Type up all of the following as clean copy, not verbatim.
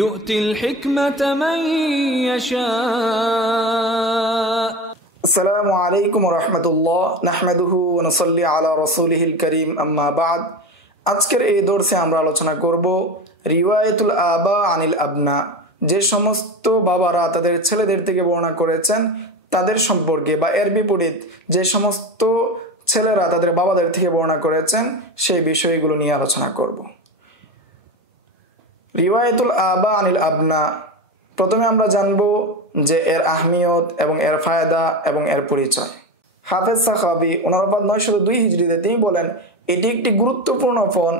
يؤتي الحكمة من يشاء আসসালামু আলাইকুম রহমতুল্লাহ নাহমাদুহু ওয়া নুসাল্লি আলা রাসূলিহিল কারীম আম্মা বাদ। আজকের এই দর্সে আমরা আলোচনা করব রিওয়ায়াতুল আবা আনিল আবনা, যে সমস্ত বাবারা তাদের ছেলেদের থেকে বর্ণনা করেছেন তাদের সম্পর্কে, বা এর বিপরীত যে সমস্ত ছেলেরা তাদের বাবাদের থেকে বর্ণনা করেছেন সেই বিষয়গুলো নিয়ে আলোচনা করব। রিওয়ায়াতুল আবা আনিল আবনা, প্রথমে আমরা জানব যে এর আহমিয়ত এবং এর ফায়দা এবং এর পরিচয়। হাফেজ সাখাবী 902 হিজরিতে তিনি বলেন, এটি একটি গুরুত্বপূর্ণ ফোন।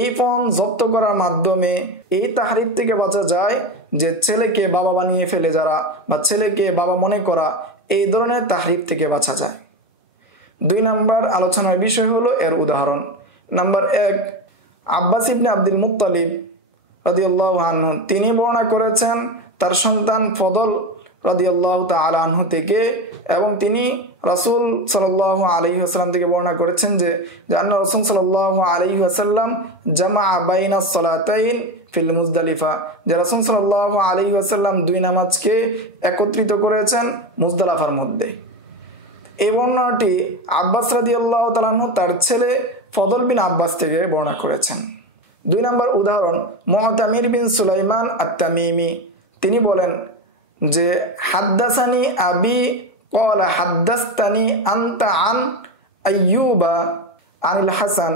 এই ফোন জব্দ করার মাধ্যমে এই তাহরিফ থেকে বাঁচা যায় যে ছেলেকে বাবা বানিয়ে ফেলে যারা, বা ছেলেকে বাবা মনে করা, এই ধরনের তাহরিফ থেকে বাঁচা যায়। 2 নম্বর আলোচনার বিষয় হলো এর উদাহরণ। নাম্বার 1, আব্বাস ইবনে আব্দুল মুত্তালিব রাদিয়াল্লাহু আনহু, তিনি বর্ণনা করেছেন তার সন্তান ফদল রাদিয়াল্লাহু তাআলা আনহু থেকে, এবং তিনি রাসূল সাল্লাল্লাহু আলাইহি ওয়াসাল্লাম থেকে বর্ণনা করেছেন যে জান্নাত রাসূল সাল্লাল্লাহু আলাইহি ওয়াসাল্লাম জামাআ বাইনাস সালাতাইন ফিল মুজদালিফা, যে রাসূল সাল্লাল্লাহু আলাইহি ওয়াসাল্লাম 2 নামাজকে একত্রিত করেছেন মুজদালিফার মধ্যে। এই বর্ণনাটি আব্বাস রাদিয়াল্লাহু তাআলা আনহু তার ছেলে ফদল বিন আব্বাস থেকে বর্ণনা করেছেন। 2 নম্বর উদাহরণ, মুতামির বিন সুলাইমান আত-তামিমি, তিনি বলেন যে হাদ্দাসানি আবি ক্বালা হাদ্দাসতানি আনতা আন আইয়ুবা আনিল হাসান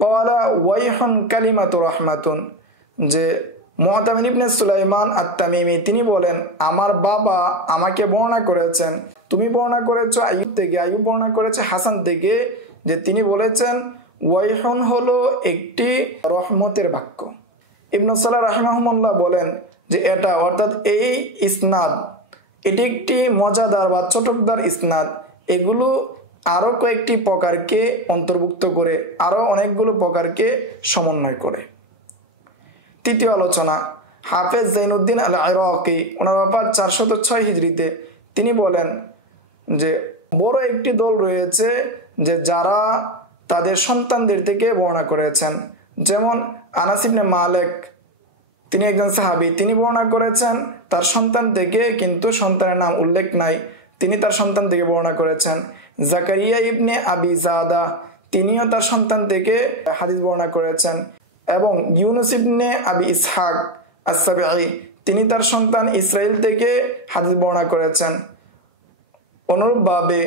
ক্বালা ওয়াইহুন কালিমাতু রাহমাতুন, যে মুতামির ইবনে সুলাইমান আত-তামিমি তিনি বলেন, আমার বাবা আমাকে বর্ণনা করেছেন, তুমি বর্ণনা করেছো আইয়ুব থেকে, আইয়ুব বর্ণনা করেছে হাসান থেকে, যে তিনি বলেছেন ওয়াইহুন হলো একটি রহমতের বাক্য। ইবনে সালাহ রাহিমাহুল্লাহ বলেন যে এটা, অর্থাৎ এই ইসনাদ, এটি একটি মজাদার বা চটকদার ইসনাদ, এগুলো আরো কয়েকটি প্রকারকে অন্তর্ভুক্ত করে, আরো অনেকগুলো প্রকারকে সমন্বয় করে। 3য় আলোচনা, হাফেজ জাইনুদ্দিন আল ইরাকি 406 হিজরিতে তিনি বলেন যে বড় একটি দল রয়েছে যে যারা তাদের সন্তানদের থেকে বর্ণনা করেছেন, যেমন আনাস ইবনে মালিক, তিনি একজন সাহাবী, তিনি বর্ণনা করেছেন তার সন্তান থেকে, কিন্তু সন্তানের নাম উল্লেখ নাই, তিনি তার সন্তান থেকে বর্ণনা করেছেন। জাকারিয়া ইবনে আবি জাদা, তিনিও তার সন্তান থেকে হাদিস বর্ণনা করেছেন। এবং ইউনুস ইবনে আবি ইসহাক আস-সাবিঈ, তিনি তার সন্তান ইসরাইল থেকে হাদিস বর্ণনা করেছেন। অনুরূপভাবে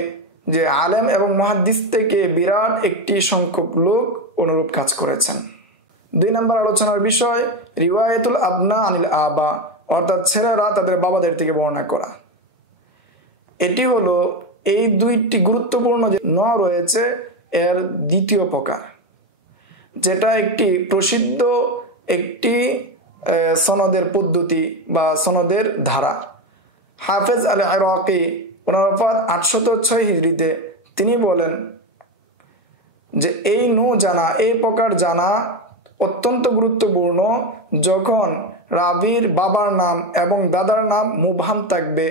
যে আলেম এবং মুহাদ্দিস থেকে বিরাট একটি সংখ্যক লোক অনুরূপ কাজ করেছেন। 2 নম্বর আলোচনার বিষয় রিওয়ায়াতুল আবনা আনিল আবা, অর্থাৎ ছেলেরা তাদের বাবাদের থেকে বর্ণনা করা। এটি হলো এই 2টি গুরুত্বপূর্ণ যে রয়েছে এর 2য় প্রকার, যেটা একটি প্রসিদ্ধ একটি সনদের পদ্ধতি বা সনদের ধারা। হাফেজ আল ইরাকি 806 হিজরিতে তিনি বলেন যে এই জানা, এই প্রকার জানা অত্যন্ত গুরুত্বপূর্ণ, যখন রাবির বাবার নাম এবং দাদার নাম মুবহাম থাকবে,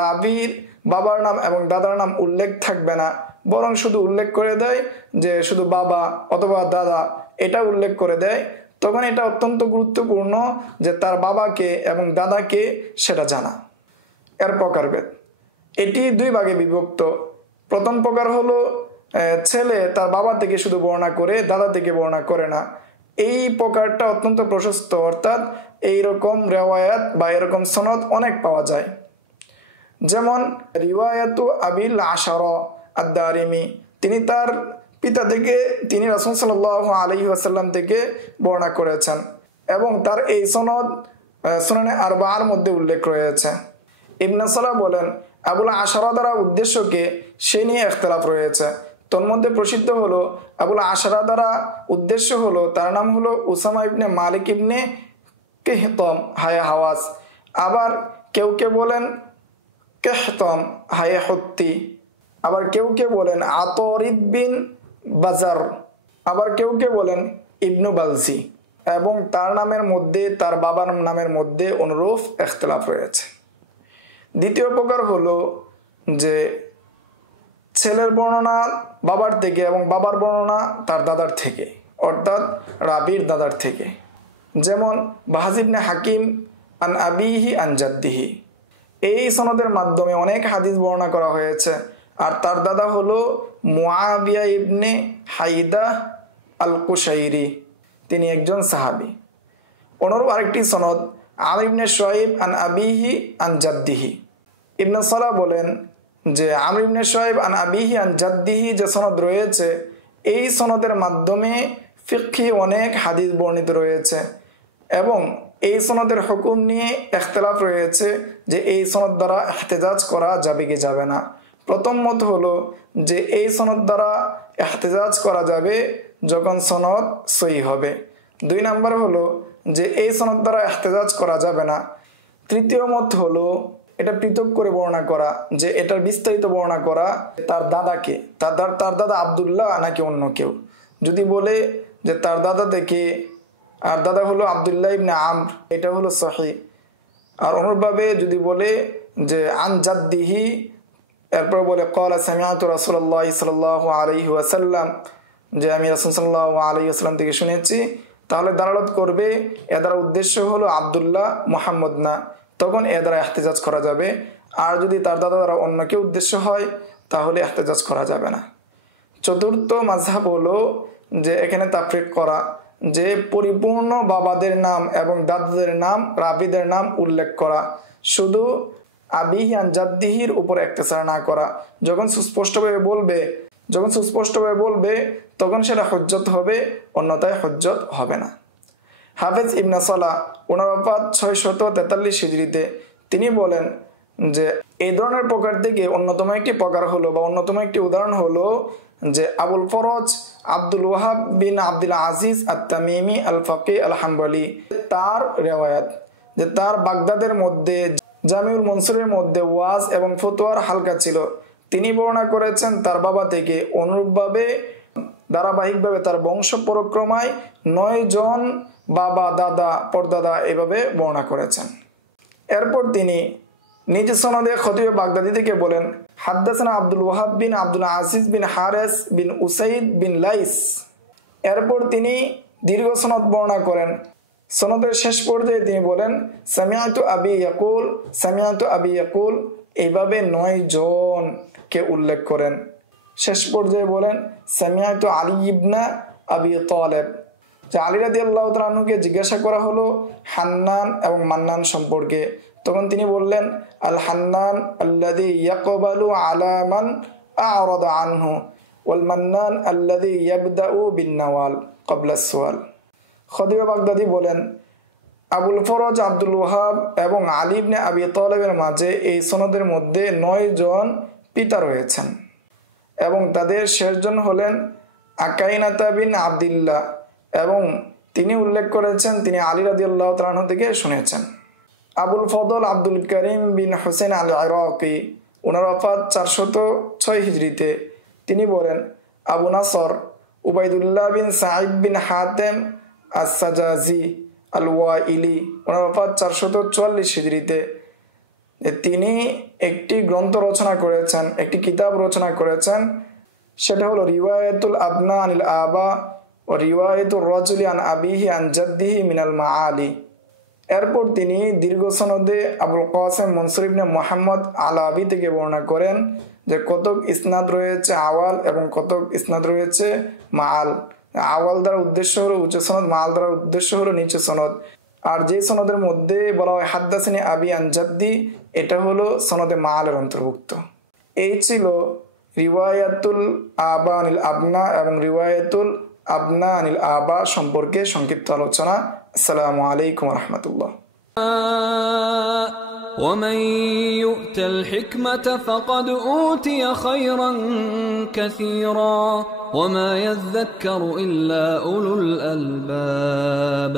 রাবির বাবার নাম এবং দাদার নাম উল্লেখ থাকবে না, বরং শুধু উল্লেখ করে দেয় যে শুধু বাবা অথবা দাদা, এটা উল্লেখ করে দেয়, তখন এটা অত্যন্ত গুরুত্বপূর্ণ যে তার বাবাকে এবং দাদাকে সেটা জানা। এর প্রকারভেদ, এটি 2 ভাগে বিভক্ত। প্রথম প্রকার হলো ছেলে তার বাবা থেকে শুধু বর্ণনা করে, দাদা থেকে বর্ণনা করে না। এই প্রকারটা অত্যন্ত প্রশস্ত, অর্থাৎ এইরকম রেওয়ায়াত বা এরকম সনদ অনেক পাওয়া যায়। যেমন রিওয়ায়াতু আবিল আশারা আদ-দারিমি, তিনি তার পিতা থেকে, তিনি রাসূল সাল্লাল্লাহু আলাইহি ওয়াসাল্লাম থেকে বর্ণনা করেছেন, এবং তার এই সনদ সুনানে আরবা'র মধ্যে উল্লেখ রয়েছে। ইবনে সালাহ বলেন আবুল আশারা দ্বারা উদ্দেশ্যকে সে নিয়ে ইখতিলাফ রয়েছে। তন্মধ্যে প্রসিদ্ধ হলো আবুল আশারা দ্বারা উদ্দেশ্য হলো তার নাম হলো উসামা ইবনে মালিক ইবনে কিহতম হায়া হাওয়াজ, আবার কেউ কেউ বলেন কিহতম হায়া হুত্তি, আবার কেউ কেউ বলেন আতরিদ বিন বাজার, আবার কেউ কেউ বলেন ইবনু বালসি, এবং তার নামের মধ্যে তার বাবার নামের মধ্যে অনুরূপ ইখতিলাফ রয়েছে। 2য় প্রকার হলো যে ছেলের বর্ণনা বাবার থেকে এবং বাবার বর্ণনা তার দাদার থেকে, অর্থাৎ রাবির দাদার থেকে। যেমন বাহাজ ইবনে হাকিম আন আবিহি আন জাদ্দিহি। এই সনদের মাধ্যমে অনেক হাদিস বর্ণনা করা হয়েছে। আর তার দাদা হলো মুআবিয়া ইবনে হাইদা আল কুশাইরি, তিনি একজন সাহাবী। অনুরূপ আরেকটি সনদ আমর ইবনে শুআইব আন আবিহি আন জাদ্দিহি। ইবনে সালাহ বলেন যে আমর ইবনে শুআইব আন আবিহি আন জাদ্দিহি যে সনদ রয়েছে, এই সনদের মাধ্যমে ফিকহি অনেক হাদিস বর্ণিত রয়েছে এবং এই সনদের হুকুম নিয়ে ইখতিলাফ রয়েছে যে এই সনদ দ্বারা ইহতিজাজ করা যাবে কি যাবে না। প্রথম মত হলো যে এই সনদ দ্বারা ইহতিজাজ করা যাবে যখন সনদ সহিহ হবে। 2 নাম্বার হলো যে এই সনদ দ্বারা ইহতিজাজ করা যাবে না। তৃতীয় মত হলো এটা পৃথক করে বর্ণনা করা, যে এটার বিস্তারিত বর্ণনা করা তার দাদাকে, তার দাদা আব্দুল্লাহ নাকি অন্য কেউ। যদি বলে যে তার দাদা থেকে, আর দাদা হলো আব্দুল্লাহ ইবনে আমর, এটা হলো সহিহ। আর অনুরূপভাবে যদি বলে যে আন জাদ্দিহি, এরপর বলে ক্বালা সামিআতু রাসূলুল্লাহ সাল্লাল্লাহু আলাইহি ওয়াসাল্লাম, যে আমি রাসূল সাল্লাল্লাহু আলাইহি ওয়াসাল্লাম থেকে শুনেছি, তাহলে দালালত করবে এর দ্বারা উদ্দেশ্য হলো আব্দুল্লাহ, মুহাম্মদ না, তখন এর দ্বারা ইহতিজাজ করা যাবে। আর যদি তার দাদা দ্বারা অন্য কেউ উদ্দেশ্য হয় তাহলে ইহতিজাজ করা যাবে না। চতুর্থ মাযহাব হলো যে এখানে তাফরিক করা, যে পরিপূর্ণ বাবাদের নাম এবং দাদাদের নাম, রাবিদের নাম উল্লেখ করা, শুধু আবিহি আন জাদ্দিহির উপর ইকতিসার না করা। যখন সুস্পষ্টভাবে বলবে তখন সেটা হুজ্জত হবে, অন্যথায় হুজ্জত হবে না। হাফেজ ইবনে সালাহ ওনার ওফাত 643 হিজরিতে, তিনি বলেন যে এই ধরনের প্রকার থেকে অন্যতম একটি প্রকার হলো বা অন্যতম একটি উদাহরণ হলো যে আবুল ফরজ আব্দুল ওয়াহাব বিন আব্দুল আজিজ আত-তামিমি আল ফাকি আল হাম্বলি, তার রেওয়ায়াত যে তার বাগদাদের মধ্যে জামিউল মনসুরের মধ্যে ওয়াজ এবং ফতোয়ার হালকা ছিল, তিনি বর্ণনা করেছেন তার বাবা থেকে। অনুরূপভাবে ধারাবাহিকভাবে তার বংশ পরক্রমায় 9 জন বাবা, দাদা, পরদাদা এভাবে বর্ণনা করেছেন। এরপর তিনি নিজ সনদে খতিবে বাগদাদি থেকে বলেন হাদ্দাসানা আব্দুল ওয়াহাব বিন আব্দুল আজিজ বিন হারেস বিন উসাইদ বিন লাইস। এরপর তিনি দীর্ঘ সনদ বর্ণনা করেন। সনদের শেষ পর্যায়ে তিনি বলেন সামিআতু আবি ইয়াকুল, এইভাবে 9 জনকে উল্লেখ করেন। শেষ পর্যায়ে বলেন সামিআতু আলী ইবনে আবি তালেব, যে আলী রাদিয়াল্লাহু তাআলা আনহুকে জিজ্ঞাসা করা হলো হান্নান এবং মান্নান সম্পর্কে, তখন তিনি বললেন আল হান্নান আল্লাযী ইয়াকবালু আলা মান আ'রাদা আনহু ওয়াল মান্নান আল্লাযী ইয়াবদাউ বিন নাওয়াল ক্বাবলা আস-সুয়াল। খতিব বাগদাদি বলেন আবুল ফরজ আব্দুল ওয়াহাব এবং আলী ইবনে আবি তালেবের মাঝে এই সনদের মধ্যে 9 জন পিতা রয়েছেন এবং তাদের শেষজন হলেন আকাইনাতা বিন আব্দুল্লাহ, এবং তিনি উল্লেখ করেছেন তিনি আলী রাদিয়াল্লাহু তাআলা আনহু থেকে শুনেছেন। আবুল ফদল আব্দুল করিম বিন হোসেন আল ইরাকি, ওনার ওফাত 406 হিজরিতে, তিনি বলেন আবু নাসর উবাইদুল্লাহ বিন সাঈদ বিন হাতেম আস-সাজাজি আল ওয়াইলি, ওনার ওফাত 444 হিজরিতে, তিনি একটি গ্রন্থ রচনা করেছেন, একটি কিতাব রচনা করেছেন, সেটা হলো রিওয়ায়াতুল আবনা আনিল আবা ও রিওয়ায়াতুর রাজুলি আন আবিহি আন জাদ্দিহি মিনাল মাআলি। এরপর তিনি দীর্ঘ সনদে আবুল কাসেম মনসুর ইবনে মুহাম্মদ আলাবি থেকে বর্ণনা করেন যে কতক ইসনাদ রয়েছে আওয়াল এবং কতক ইসনাদ রয়েছে মাআল। আওয়াল দ্বারা উদ্দেশ্য হলো উচ্চ সনদ, মাআল দ্বারা উদ্দেশ্য হলো নিচু সনদ। আর যে সনদের মধ্যে বলা হয় হাদ্দাসানি আবি আন জাদ্দি, এটা হলো সনদে মাআলের অন্তর্ভুক্ত। এই ছিল রিওয়ায়াতুল আবা আনিল আবনা এবং রিওয়ায়াতুল আবনা আনিল আবা সম্পর্কে সংক্ষিপ্ত আলোচনা। আসসালামু আলাইকুম ওয়া রাহমাতুল্লাহ। ومن يؤت الحكمة فقد أوتي خيرا كثيرا وما يذكر إلا أولو الألباب.